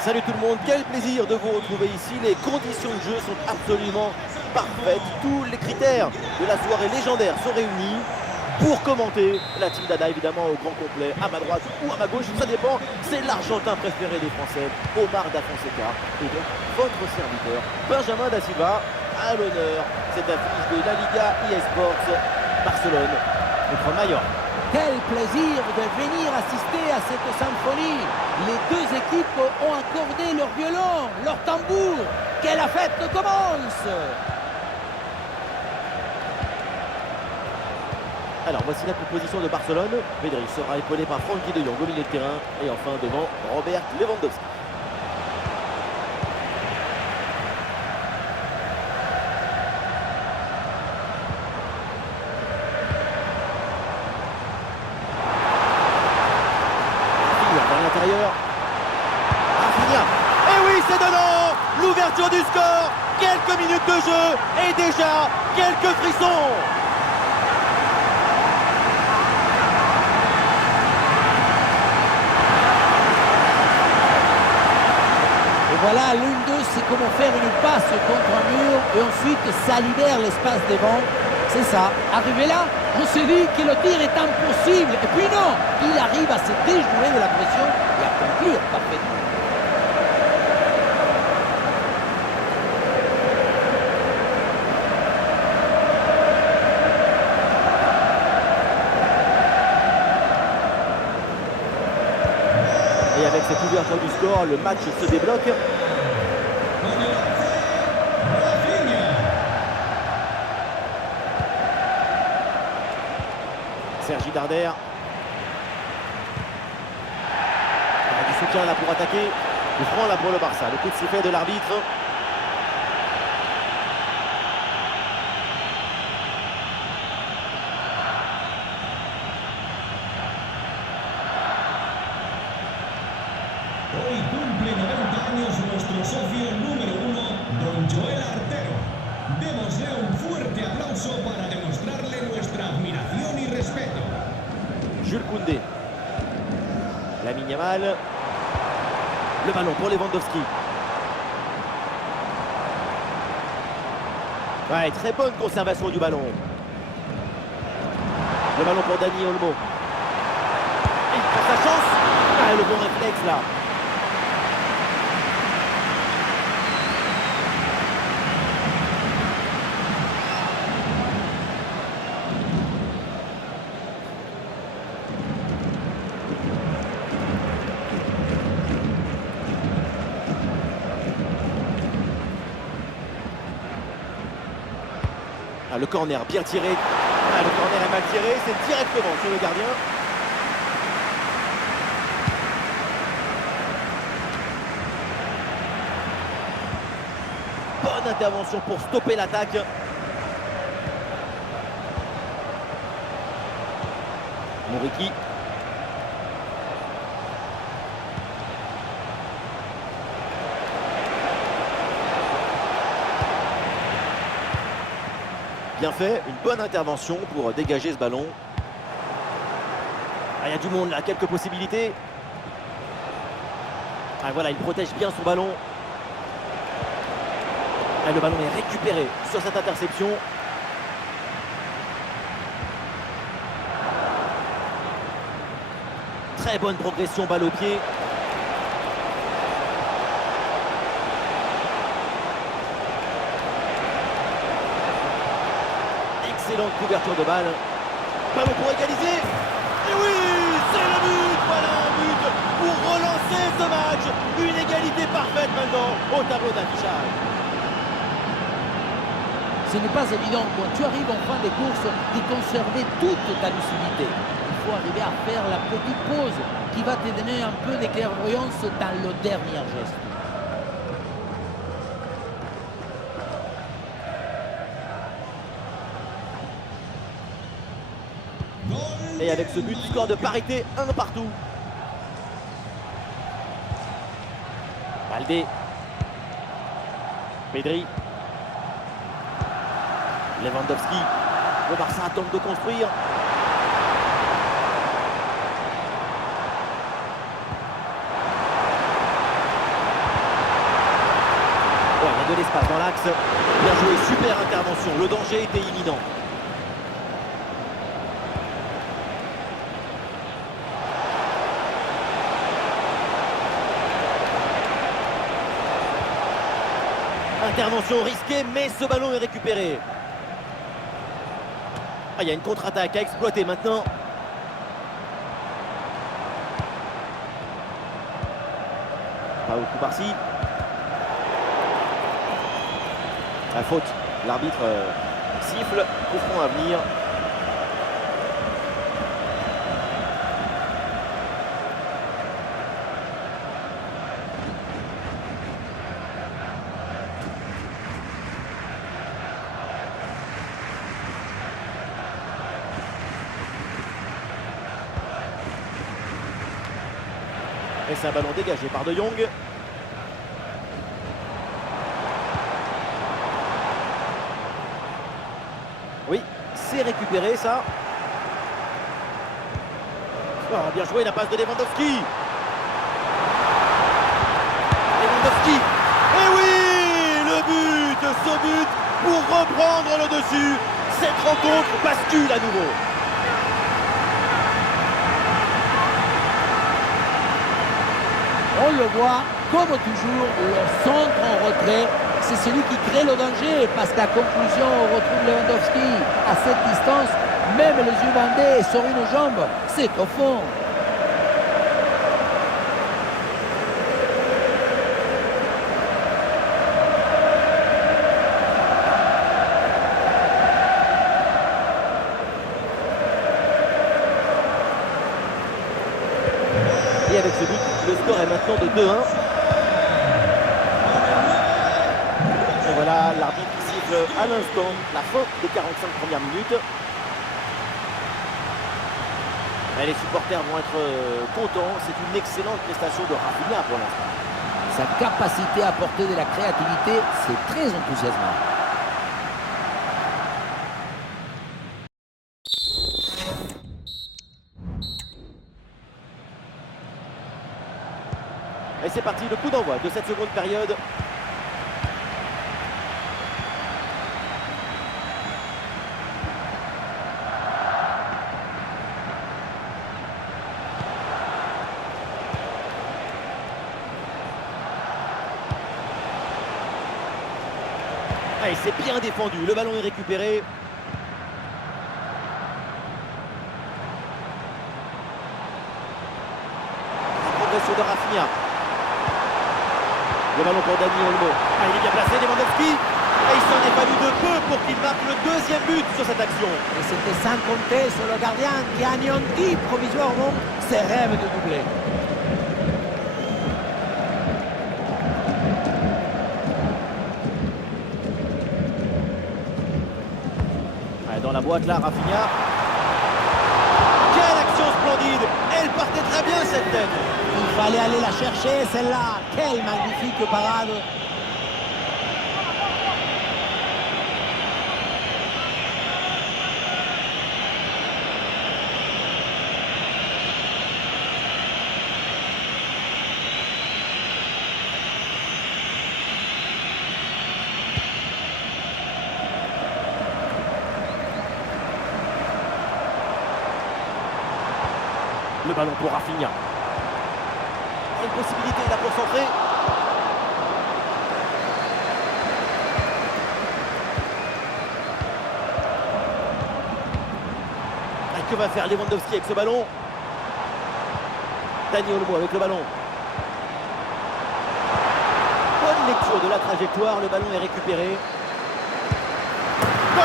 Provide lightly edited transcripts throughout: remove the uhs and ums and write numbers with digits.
Salut tout le monde, quel plaisir de vous retrouver ici. Les conditions de jeu sont absolument parfaites. Tous les critères de la soirée légendaire sont réunis pour commenter la team Dada, évidemment au grand complet, à ma droite ou à ma gauche, ça dépend. C'est l'Argentin préféré des Français, Omar Da Fonseca, et donc votre serviteur, Benjamin Da Silva, à l'honneur. Cette affiche de la Liga eSports Barcelone contre Mallorca. Quel plaisir de venir assister à cette symphonie. Les deux équipes ont accordé leur violon, leur tambour. Que la fête commence. Alors voici la composition de Barcelone. Pedri sera épaulé par Frenkie de Jong au milieu de terrain. Et enfin devant Robert Lewandowski. Rafinha, et oui c'est dedans. L'ouverture du score, quelques minutes de jeu et déjà quelques frissons. Et voilà, l'une d'eux, c'est comment faire une passe contre un mur et ensuite ça libère l'espace devant. C'est ça. Arrivé là, on se dit que le tir est impossible. Et puis non, il arrive à se déjouer de la pression et à conclure parfaitement. Et avec cette ouverture du score, le match se débloque. Sergi Darder. Il y a du soutien là pour attaquer. Le franc là pour le Barça. Le coup de sifflet de l'arbitre. Hoy cumple 90 años nuestro socio número 1, don Joel Artero. Démosle un fuerte aplauso para demostrarle nuestra admiración y respeto. Jules Koundé. Lamine Yamal. Le ballon pour Lewandowski. Ouais, très bonne conservation du ballon. Le ballon pour Dani Olmo. Il prend sa chance. Ah, le bon réflexe là. Ah, le corner bien tiré. Ah, le corner est mal tiré. C'est directement sur le gardien. Bonne intervention pour stopper l'attaque. Moriki. Bien fait, une bonne intervention pour dégager ce ballon. Ah, il y a du monde là, quelques possibilités. Ah, voilà, il protège bien son ballon. Ah, le ballon est récupéré sur cette interception. Très bonne progression, balle au pied. Excellente couverture de balle. Ballon pour égaliser. Et oui, c'est le but. Voilà un but pour relancer ce match. Une égalité parfaite maintenant au tableau d'affichage. Ce n'est pas évident quand tu arrives en fin de course de conserver toute ta lucidité. Il faut arriver à faire la petite pause qui va te donner un peu de clairvoyance dans le dernier geste. Et avec ce but, score de parité, 1 partout. Baldé. Pedri. Lewandowski. Le Barça tente de construire. de l'espace dans l'axe. Bien joué, super intervention. Le danger était imminent. Intervention risquée, mais ce ballon est récupéré. Ah, il y a une contre-attaque à exploiter maintenant. Paolo Cubarsí. La faute. L'arbitre siffle. Coup franc à venir. Et c'est un ballon dégagé par De Jong. Oui, c'est récupéré ça. Oh, bien joué la passe de Lewandowski. Lewandowski. Et oui, le but, ce but pour reprendre le dessus. Cette rencontre bascule à nouveau. On le voit, comme toujours, le centre en retrait, c'est celui qui crée le danger, parce qu'à conclusion, on retrouve Lewandowski à cette distance, même les yeux bandés sur une jambe, c'est au fond. Et avec ce but, le score est maintenant de 2-1. Et voilà l'arbitre qui siffle à l'instant la fin des 45 premières minutes. Et les supporters vont être contents. C'est une excellente prestation de Rafinha pour l'instant. Sa capacité à apporter de la créativité, c'est très enthousiasmant. Et c'est parti, le coup d'envoi de cette seconde période. Et c'est bien défendu, le ballon est récupéré. La progression de Rafinha. Le ballon pour Dani Olmo. Ah, il est bien placé, Lewandowski. Et il s'en est fallu de peu pour qu'il marque le deuxième but sur cette action. Et c'était sans compter sur le gardien qui a anéanti provisoirement ses rêves de doubler. Dans la boîte là, Rafinha. Quelle action splendide. Elle partait très bien cette tête. Il fallait aller la chercher celle-là. Quelle magnifique parade. Le ballon pour Rafinha. Une possibilité de la concentrer. Et que va faire Lewandowski avec ce ballon? Dani Olmo avec le ballon. Bonne lecture de la trajectoire, le ballon est récupéré. Goal!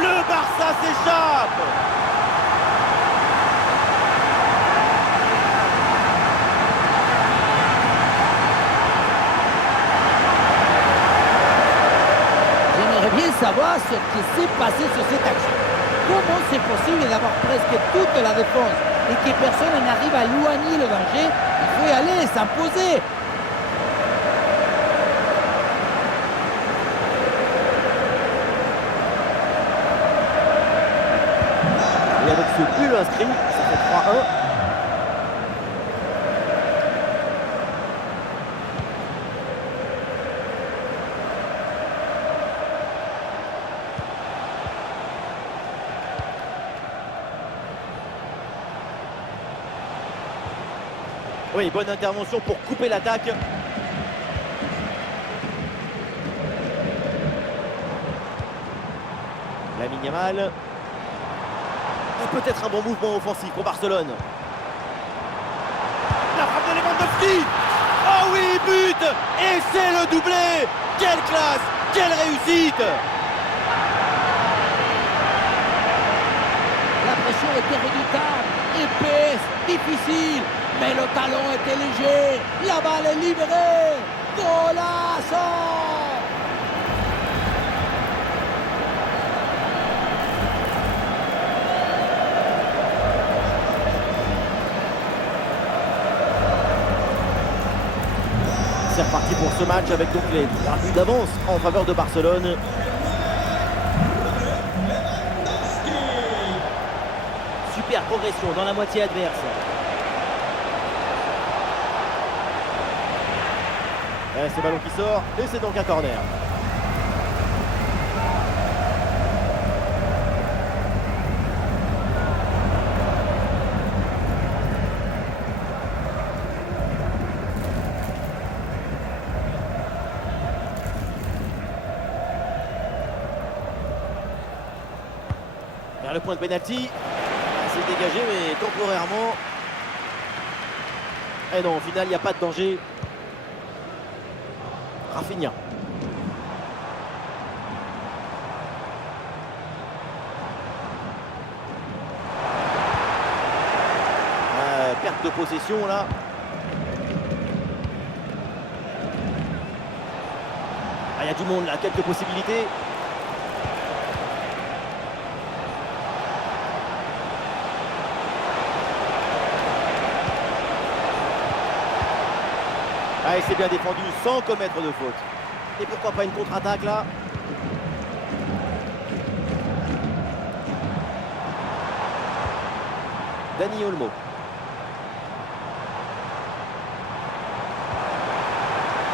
Le Barça s'échappe! J'aimerais bien savoir ce qui s'est passé sur cette action. Comment c'est possible d'avoir presque toute la défense et que personne n'arrive à éloigner le danger? Il faut y aller, s'imposer. Et avec ce but inscrit, ça fait 3-1. Oui, bonne intervention pour couper l'attaque. Lamine Yamal. Et peut-être un bon mouvement offensif pour Barcelone. La frappe de Lewandowski. Oh oui, but. Et c'est le doublé. Quelle classe, quelle réussite. La pression était redoutable, épaisse, difficile, mais le talon était léger. La balle est libérée. Golazo! C'est reparti pour ce match avec donc les 3 buts d'avance en faveur de Barcelone. Super progression dans la moitié adverse. Et c'est ballon qui sort et c'est donc un corner. Vers le point de pénalty. C'est dégagé mais temporairement. Et non, au final, il n'y a pas de danger. Rafinha. Perte de possession là. Ah, il y a du monde là, quelques possibilités. Ah, et c'est bien défendu sans commettre de faute. Et pourquoi pas une contre-attaque là? Dani Olmo.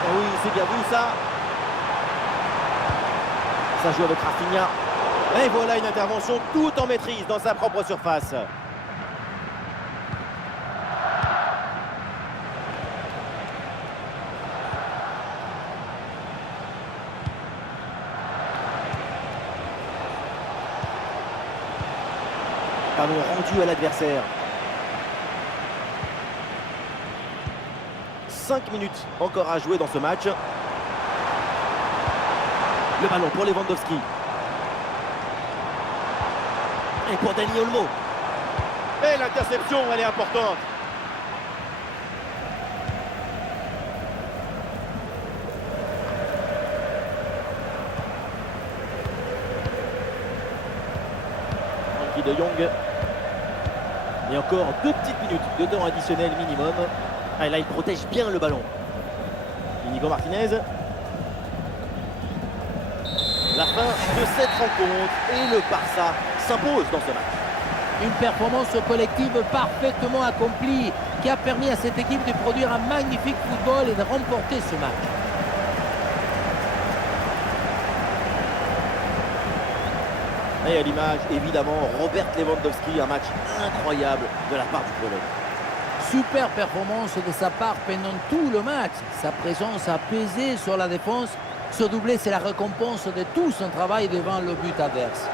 Ah oui, c'est bien vu ça. Ça joue avec Rafinha. Et voilà une intervention tout en maîtrise dans sa propre surface. Ballon rendu à l'adversaire. 5 minutes encore à jouer dans ce match. Le ballon pour Lewandowski. Et pour Dani Olmo. Et l'interception, elle est importante. Frenkie de Jong. Et encore 2 petites minutes de temps additionnel minimum. Ah, là, il protège bien le ballon. Inigo Martinez. La fin de cette rencontre et le Barça s'impose dans ce match. Une performance collective parfaitement accomplie qui a permis à cette équipe de produire un magnifique football et de remporter ce match. Et à l'image, évidemment, Robert Lewandowski, un match incroyable de la part du Pologne. Super performance de sa part pendant tout le match. Sa présence a pesé sur la défense. Ce doublé, c'est la récompense de tout son travail devant le but adverse.